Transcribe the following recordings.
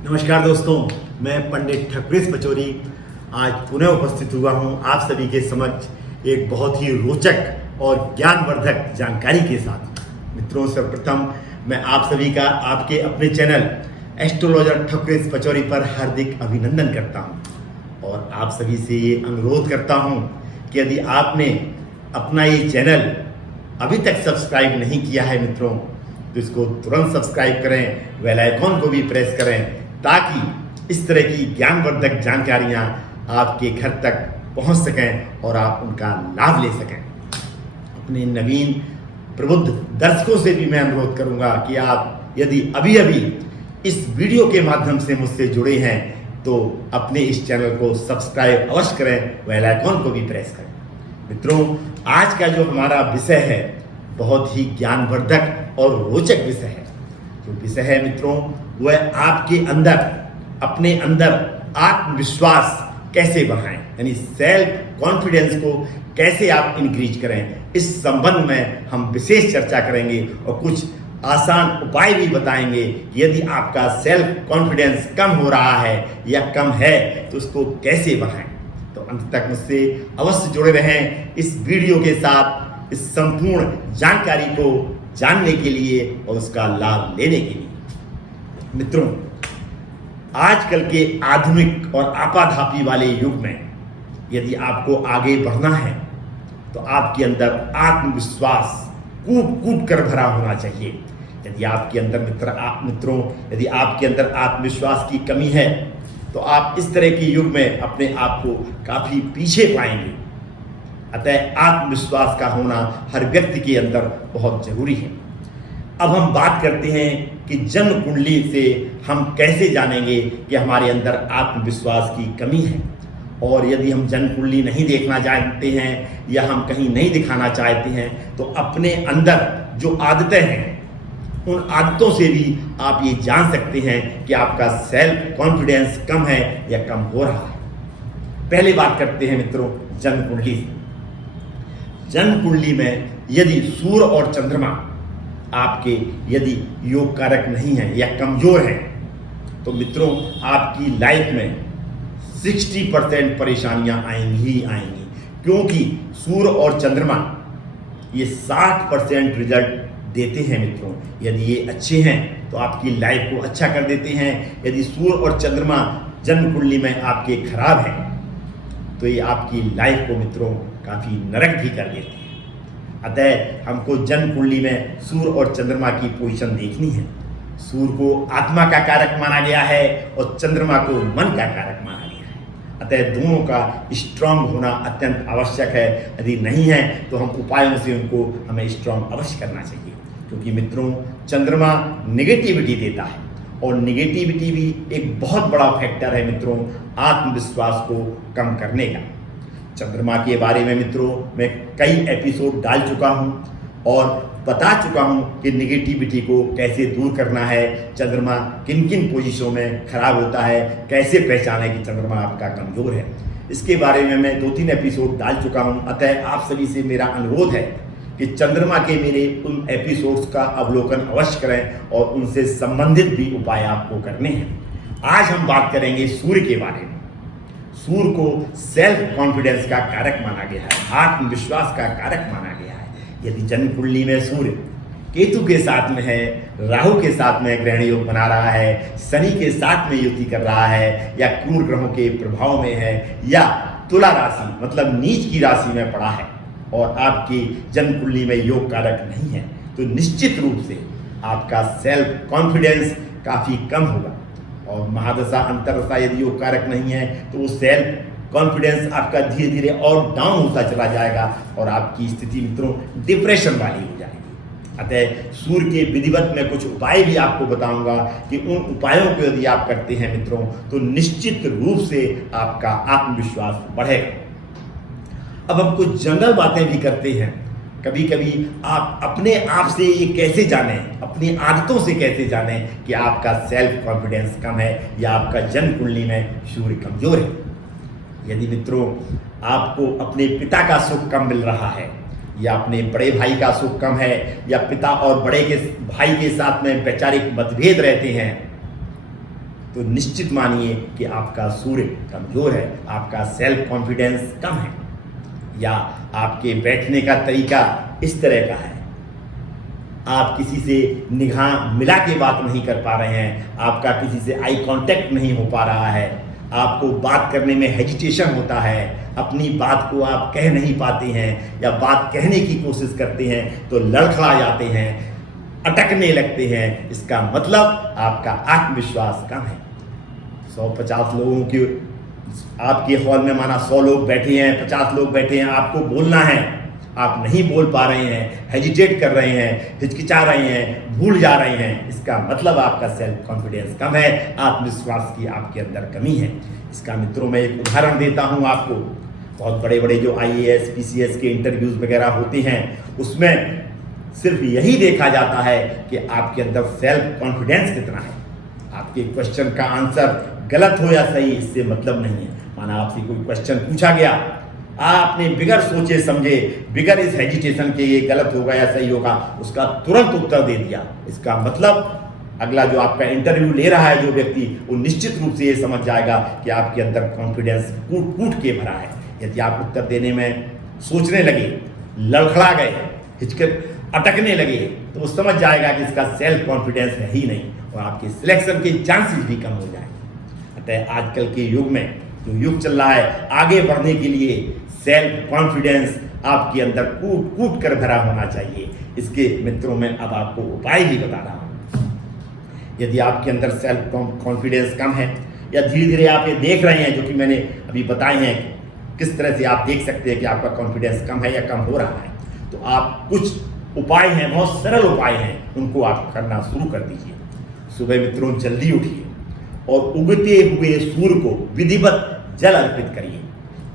नमस्कार दोस्तों, मैं पंडित ठकुरेश पचौरी आज पुनः उपस्थित हुआ हूं आप सभी के समक्ष एक बहुत ही रोचक और ज्ञानवर्धक जानकारी के साथ। मित्रों, सर्वप्रथम मैं आप सभी का आपके अपने चैनल एस्ट्रोलॉजर ठकुरेश पचौरी पर हार्दिक अभिनंदन करता हूं और आप सभी से ये अनुरोध करता हूं कि यदि आपने अपना ये चैनल अभी तक सब्सक्राइब नहीं किया है मित्रों, तो इसको तुरंत सब्सक्राइब करें, बेल आइकॉन को भी प्रेस करें ताकि इस तरह की ज्ञानवर्धक जानकारियाँ आपके घर तक पहुँच सकें और आप उनका लाभ ले सकें। अपने नवीन प्रबुद्ध दर्शकों से भी मैं अनुरोध करूँगा कि आप यदि अभी अभी इस वीडियो के माध्यम से मुझसे जुड़े हैं तो अपने इस चैनल को सब्सक्राइब अवश्य करें, बेल आइकॉन को भी प्रेस करें। मित्रों, आज का जो हमारा विषय है बहुत ही ज्ञानवर्धक और रोचक विषय है। जो विषय है मित्रों, वह आपके अंदर अपने अंदर आत्मविश्वास कैसे बढ़ाएं, यानी सेल्फ कॉन्फिडेंस को कैसे आप इंक्रीज करें। इस संबंध में हम विशेष चर्चा करेंगे और कुछ आसान उपाय भी बताएंगे कि यदि आपका सेल्फ कॉन्फिडेंस कम हो रहा है या कम है तो उसको कैसे बढ़ाएं। तो अंत तक मुझसे अवश्य जुड़े रहें इस वीडियो के साथ, इस संपूर्ण जानकारी को जानने के लिए और उसका लाभ लेने के लिए। मित्रों, आजकल के आधुनिक और आपाधापी वाले युग में यदि आपको आगे बढ़ना है तो आपके अंदर आत्मविश्वास कूट कूट कर भरा होना चाहिए। यदि आपके अंदर मित्रों यदि आपके अंदर आत्मविश्वास की कमी है तो आप इस तरह के युग में अपने आप को काफ़ी पीछे पाएंगे। अतः आत्मविश्वास का होना हर व्यक्ति के अंदर बहुत जरूरी है। अब हम बात करते हैं कि जन्म कुंडली से हम कैसे जानेंगे कि हमारे अंदर आत्मविश्वास की कमी है। और यदि हम जन्म कुंडली नहीं देखना चाहते हैं या हम कहीं नहीं दिखाना चाहते हैं तो अपने अंदर जो आदतें हैं उन आदतों से भी आप ये जान सकते हैं कि आपका सेल्फ कॉन्फिडेंस कम है या कम हो रहा है। पहले बात करते हैं मित्रों जन्म कुंडली से। जन्म कुंडली में यदि सूर्य और चंद्रमा आपके यदि योग कारक नहीं है या कमजोर है तो मित्रों आपकी लाइफ में 60% परेशानियां आएंगी ही आएंगी, क्योंकि सूर्य और चंद्रमा ये 60% रिजल्ट देते हैं। मित्रों, यदि ये अच्छे हैं तो आपकी लाइफ को अच्छा कर देते हैं। यदि सूर्य और चंद्रमा जन्म कुंडली में आपके खराब हैं तो ये आपकी लाइफ को मित्रों काफ़ी नरक भी कर देते हैं। अतः हमको जन्म कुंडली में सूर्य और चंद्रमा की पोजीशन देखनी है। सूर्य को आत्मा का कारक माना गया है और चंद्रमा को मन का कारक माना गया है। अतः दोनों का स्ट्रांग होना अत्यंत आवश्यक है। यदि नहीं है तो हम उपायों से उनको हमें स्ट्रांग अवश्य करना चाहिए, क्योंकि मित्रों चंद्रमा नेगेटिविटी देता है और नेगेटिविटी भी एक बहुत बड़ा फैक्टर है मित्रों आत्मविश्वास को कम करने का। चंद्रमा के बारे में मित्रों मैं कई एपिसोड डाल चुका हूं और बता चुका हूं कि नेगेटिविटी को कैसे दूर करना है, चंद्रमा किन किन पोजीशनों में खराब होता है, कैसे पहचाने कि चंद्रमा आपका कमजोर है। इसके बारे में मैं 2-3 एपिसोड डाल चुका हूं। अतः आप सभी से मेरा अनुरोध है कि चंद्रमा के मेरे उन एपिसोड्स का अवलोकन अवश्य करें और उनसे संबंधित भी उपाय आपको करने हैं। आज हम बात करेंगे सूर्य के बारे में। सूर्य को सेल्फ कॉन्फिडेंस का कारक माना गया है, आत्मविश्वास का कारक माना गया है। यदि जन्म कुंडली में सूर्य केतु के साथ में है, राहु के साथ में ग्रहण योग बना रहा है, शनि के साथ में युति कर रहा है या क्रूर ग्रहों के प्रभाव में है या तुला राशि मतलब नीच की राशि में पड़ा है और आपकी जन्म कुंडली में योग कारक नहीं है तो निश्चित रूप से आपका सेल्फ कॉन्फिडेंस काफ़ी कम होगा। और महादशा अंतरदशा यदि योग कारक नहीं है तो वो सेल्फ कॉन्फिडेंस आपका धीरे धीरे और डाउन होता चला जाएगा और आपकी स्थिति मित्रों डिप्रेशन वाली हो जाएगी। अतः सूर्य के विधिवत में कुछ उपाय भी आपको बताऊंगा कि उन उपायों को यदि आप करते हैं मित्रों तो निश्चित रूप से आपका आत्मविश्वास बढ़ेगा। अब हम कुछ जनरल बातें भी करते हैं। कभी कभी आप अपने आप से ये कैसे जानें, अपनी आदतों से कैसे जानें कि आपका सेल्फ कॉन्फिडेंस कम है या आपका जन्म कुंडली में सूर्य कमजोर है। यदि मित्रों आपको अपने पिता का सुख कम मिल रहा है या अपने बड़े भाई का सुख कम है या पिता और बड़े के भाई के साथ में वैचारिक मतभेद रहते हैं तो निश्चित मानिए कि आपका सूर्य कमजोर है, आपका सेल्फ कॉन्फिडेंस कम है, या आपके बैठने का तरीका इस तरह का है, आप किसी से निगाह मिला के बात नहीं कर पा रहे हैं, आपका किसी से आई कांटेक्ट नहीं हो पा रहा है, आपको बात करने में हेजिटेशन होता है, अपनी बात को आप कह नहीं पाते हैं, या बात कहने की कोशिश करते हैं तो लड़खड़ा जाते हैं, अटकने लगते हैं। इसका मतलब आपका आत्मविश्वास कम है। 150 लोगों के आपके हॉल में माना 100 लोग बैठे हैं, 50 लोग बैठे हैं, आपको बोलना है, आप नहीं बोल पा रहे हैं, हेजिटेट कर रहे हैं, हिचकिचा रहे हैं, भूल जा रहे हैं। इसका मतलब आपका सेल्फ कॉन्फिडेंस कम है, आत्मविश्वास की आपके अंदर कमी है। इसका मित्रों मैं एक उदाहरण देता हूं आपको। बहुत बड़े बड़े जो IAS PCS के इंटरव्यूज वगैरह होते हैं, उसमें सिर्फ यही देखा जाता है कि आपके अंदर सेल्फ कॉन्फिडेंस कितना है। आपके क्वेश्चन का आंसर गलत हो या सही इससे मतलब नहीं है। माना आपसे कोई क्वेश्चन पूछा गया, आपने बिगर सोचे समझे, बिगर इस हेजिटेशन के ये गलत होगा या सही होगा, उसका तुरंत उत्तर दे दिया। इसका मतलब अगला जो आपका इंटरव्यू ले रहा है जो व्यक्ति, वो निश्चित रूप से ये समझ जाएगा कि आपके अंदर कॉन्फिडेंस कूट कूट के भरा है। यदि आप उत्तर देने में सोचने लगे, लड़खड़ा गए, हिचक अटकने लगे, तो वो समझ जाएगा कि इसका सेल्फ कॉन्फिडेंस है ही नहीं, और आपके सिलेक्शन के चांसेस भी कम हो जाएंगे। अतः आजकल के युग में जो युग चल रहा है, आगे बढ़ने के लिए सेल्फ कॉन्फिडेंस आपके अंदर कूट कूट कर भरा होना चाहिए। इसके मित्रों में अब आपको उपाय भी बता रहा हूं। यदि आपके अंदर सेल्फ कॉन्फिडेंस कम है, या धीरे धीरे आप ये देख रहे हैं, जो कि मैंने अभी बताए हैं किस तरह से आप देख सकते हैं कि आपका कॉन्फिडेंस कम है या कम हो रहा है, तो आप कुछ उपाय हैं, बहुत सरल उपाय हैं, उनको आप करना शुरू कर दीजिए। सुबह मित्रों जल्दी उठिए और उगते हुए सूर्य को विधिवत जल अर्पित करिए।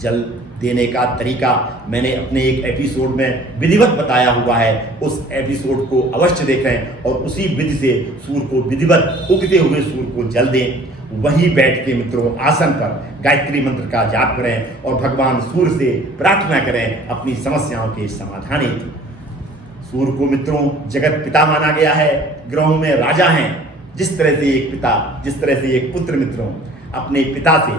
जल देने का तरीका मैंने अपने एक एपिसोड में विधिवत बताया हुआ है, उस एपिसोड को अवश्य देखें और उसी विधि से सूर्य को विधिवत उगते हुए सूर्य को जल दें। वहीं बैठ के मित्रों आसन पर गायत्री मंत्र का जाप करें और भगवान सूर्य से प्रार्थना करें अपनी समस्याओं के समाधान हेतु। सूर्य को मित्रों जगत पिता माना गया है, ग्रहों में राजा हैं। जिस तरह से एक पिता, जिस तरह से एक पुत्र मित्रों अपने पिता से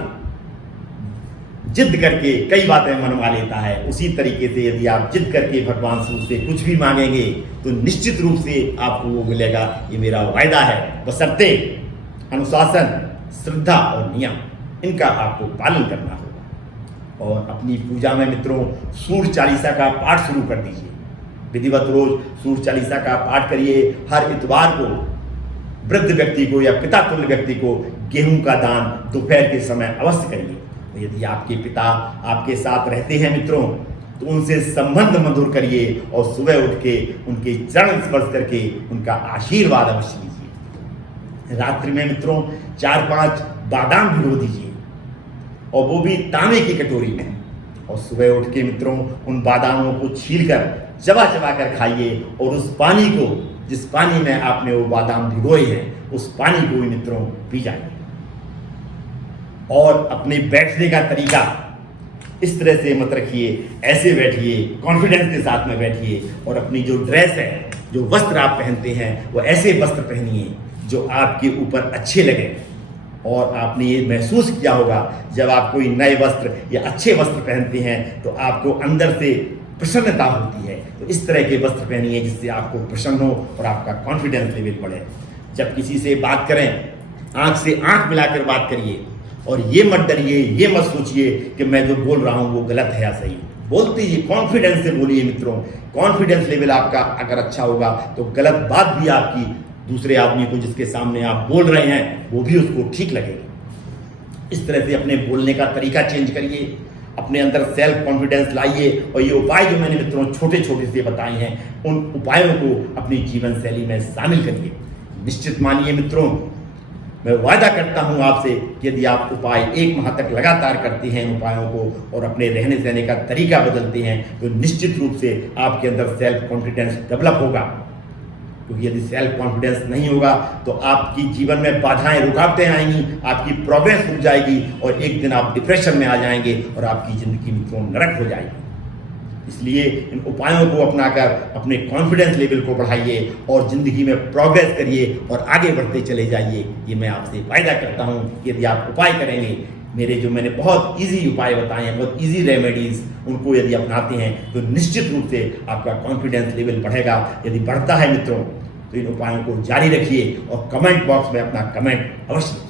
जिद करके कई बातें मनवा लेता है, उसी तरीके से यदि आप जिद करके भगवान सूर्य से कुछ भी मांगेंगे तो निश्चित रूप से आपको वो मिलेगा। ये मेरा वायदा है, बशर्ते अनुशासन, श्रद्धा और नियम, इनका आपको पालन करना होगा। और अपनी पूजा में मित्रों सूर्य चालीसा का पाठ शुरू कर दीजिए। विधिवत रोज सूर्य चालीसा का पाठ करिए। हर इतवार को वृद्ध व्यक्ति को या पिता तुल्य व्यक्ति को गेहूं का दान दोपहर के समय अवश्य करिए। तो यदि आपके पिता आपके साथ रहते हैं मित्रों, तो उनसे संबंध मधुर करिए और सुबह उठ के उनके चरण स्पर्श करके उनका आशीर्वाद अवश्य लीजिए। रात्रि में मित्रों 4-5 बादाम भिगो दीजिए, और वो भी तांबे की कटोरी में, और सुबह उठ के मित्रों उन बादामों को छीलकर चबा चबा कर खाइए, और उस पानी को, जिस पानी में आपने वो बादाम भिगोए हैं, उस पानी को भी मित्रों पी जाइए। और अपने बैठने का तरीका इस तरह से मत रखिए, ऐसे बैठिए, कॉन्फिडेंस के साथ में बैठिए, और अपनी जो ड्रेस है, जो वस्त्र आप पहनते हैं, वो ऐसे वस्त्र पहनिए जो आपके ऊपर अच्छे लगे। और आपने ये महसूस किया होगा जब आप कोई नए वस्त्र या अच्छे वस्त्र पहनते हैं तो आपको अंदर से प्रसन्नता होती है। तो इस तरह के वस्त्र पहनिए जिससे आपको प्रसन्न हो और आपका कॉन्फिडेंस लेवल बढ़े। जब किसी से बात करें, आंख से आंख मिलाकर बात करिए, और ये मत डरिए, ये मत सोचिए कि मैं जो बोल रहा हूँ वो गलत है या सही। बोलते ही कॉन्फिडेंस से बोलिए मित्रों। कॉन्फिडेंस लेवल आपका अगर अच्छा होगा तो गलत बात भी आपकी दूसरे आदमी को जिसके सामने आप बोल रहे हैं वो भी उसको ठीक लगेगी। इस तरह से अपने बोलने का तरीका चेंज करिए, अपने अंदर सेल्फ कॉन्फिडेंस लाइए, और ये उपाय जो मैंने मित्रों छोटे छोटे से बताए हैं, उन उपायों को अपनी जीवन शैली में शामिल करिए। निश्चित मानिए मित्रों, मैं वादा करता हूं आपसे कि यदि आप उपाय 1 माह तक लगातार करते हैं इन उपायों को, और अपने रहने सहने का तरीका बदलते हैं, तो निश्चित रूप से आपके अंदर सेल्फ कॉन्फिडेंस डेवलप होगा। क्योंकि यदि सेल्फ कॉन्फिडेंस नहीं होगा तो आपकी जीवन में बाधाएं, रुकावटें आएंगी, आपकी प्रोग्रेस रुक जाएगी, और एक दिन आप डिप्रेशन में आ जाएंगे और आपकी जिंदगी मित्रों नरक हो जाएगी। इसलिए इन उपायों को अपनाकर अपने कॉन्फिडेंस लेवल को बढ़ाइए और ज़िंदगी में प्रोग्रेस करिए और आगे बढ़ते चले जाइए। ये मैं आपसे वायदा करता हूँ कि यदि आप उपाय करेंगे, मेरे जो मैंने बहुत इजी उपाय बताए हैं, बहुत इजी रेमेडीज़, उनको यदि अपनाते हैं तो निश्चित रूप से आपका कॉन्फिडेंस लेवल बढ़ेगा। यदि बढ़ता है मित्रों तो इन उपायों को जारी रखिए और कमेंट बॉक्स में अपना कमेंट अवश्य रखिए।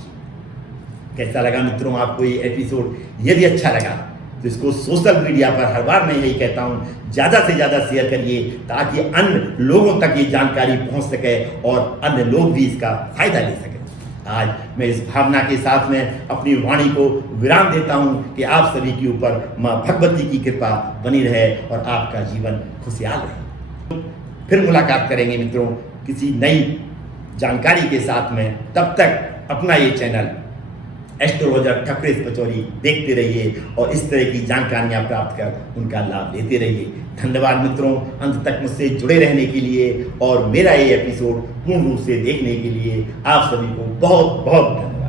कैसा लगा मित्रों आपको ये एपिसोड? यदि अच्छा लगा तो इसको सोशल मीडिया पर, हर बार मैं यही कहता हूँ, ज़्यादा से ज़्यादा शेयर करिए ताकि अन्य लोगों तक ये जानकारी पहुँच सके और अन्य लोग भी इसका फायदा ले सकें। आज मैं इस भावना के साथ में अपनी वाणी को विराम देता हूँ कि आप सभी के ऊपर माँ भगवती की कृपा बनी रहे और आपका जीवन खुशहाल रहे। फिर मुलाकात करेंगे मित्रों किसी नई जानकारी के साथ में। तब तक अपना ये चैनल एस्ट्रोलॉजर ठकरेश पचौरी देखते रहिए और इस तरह की जानकारियाँ प्राप्त कर उनका लाभ लेते रहिए। धन्यवाद मित्रों, अंत तक मुझसे जुड़े रहने के लिए और मेरा ये एपिसोड पूर्ण रूप से देखने के लिए आप सभी को बहुत बहुत धन्यवाद।